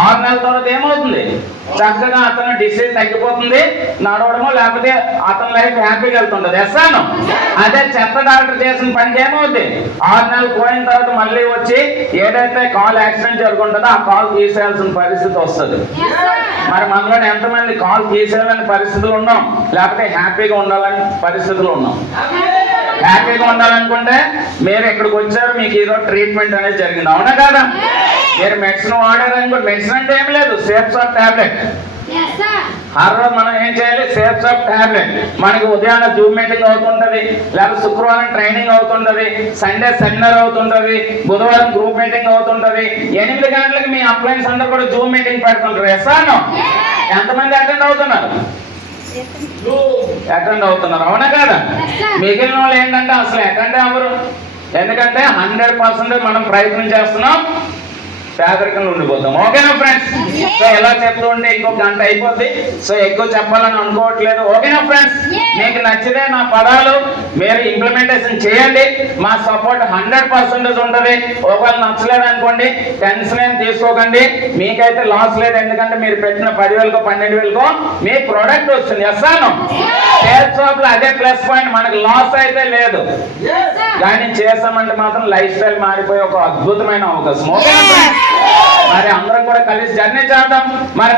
6 నెలల తర్వాత ఏమవుతుంది? చక్కగా అతను డిసీజ్ తగ్గిపోతుంది, నడవడమో లేకపోతే అతని లైఫ్ హ్యాపీగా వెళ్తుంటది. ఎస్సాను. అదే చెత్త డాక్టర్ చేసిన పనికి ఏమవుద్ది? 6 నెలలు పోయిన తర్వాత మళ్ళీ వచ్చి ఏదైతే కాల్ యాక్సిడెంట్ జరుగుతుంటుందో ఆ కాల్ తీసేయాల్సిన పరిస్థితి వస్తుంది. మరి మనలో ఎంతమంది కాల్ తీసేయాలని పరిస్థితులు ఉన్నాం, లేకపోతే హ్యాపీగా ఉండాలని పరిస్థితులు ఉన్నాం? హ్యాపీగా ఉండాలనుకుంటే మీరు ఇక్కడికి వచ్చారు, మీకు ఏదో ట్రీట్మెంట్ అనేది జరిగింది, అవునా కాదా? మీరు మెడిసిన్ వాడారనుకోండి, మెడిసిన్ అంటే ఏం లేదు, సేఫ్స్ ఆఫ్ టాబ్లెట్. ఆ రోజు మనం ఏం చేయాలి? Safes of tablet. మనకి ఉదయాన్నే జూమ్ మీటింగ్ అవుతుంటది, లేకపోతే శుక్రవారం ట్రైనింగ్ అవుతుంటది, సండే సెమినార్ అవుతుంటది, బుధవారం గ్రూప్ మీటింగ్ అవుతుంటది. 8 గంటలకు మీ అప్లయన్స్ అందరూ కూడా జూమ్ మీటింగ్ పెడుతుంటారు. ఎస్సాను. ఎంతమంది అటెండ్ అవుతున్నారు? అటెండ్ అవుతున్నారు, అవునా కాదా? మిగిలిన వాళ్ళు ఏంటంటే అసలు అటెండ్ అవ్వరు. ఎందుకంటే 100% మనం ప్రయత్నం చేస్తున్నాం, పేదరికంలో ఉండిపోతాం. ఓకేనా ఫ్రెండ్స్? సో ఎలా చెప్తూ ఉంటే ఇంకొక గంట అయిపోద్ది, సో ఎక్కువ చెప్పాలని అనుకోవట్లేదు. ఓకేనా ఫ్రెండ్స్? మీకు నచ్చితే నా పదాలు మీరు ఇంప్లిమెంటేషన్ చేయండి, మా సపోర్ట్ 100% ఉంటుంది. ఒకవేళ నచ్చలేదు అనుకోండి, టెన్షన్ ఏం తీసుకోకండి, మీకైతే లాస్ లేదు. ఎందుకంటే మీరు పెట్టిన 10,000కో 12,000కో మీ ప్రోడక్ట్ వస్తుంది. ఎస్సాను. సేల్స్ షాప్ లో అదే ప్లస్ పాయింట్, మనకు లాస్ అయితే లేదు, కానీ చేసామంటే మాత్రం లైఫ్ స్టైల్ మారిపోయే ఒక అద్భుతమైన అవకాశం. ఓకేనా? మరి అందరం కూడా కలిసి జర్నీ చేద్దాం. మరి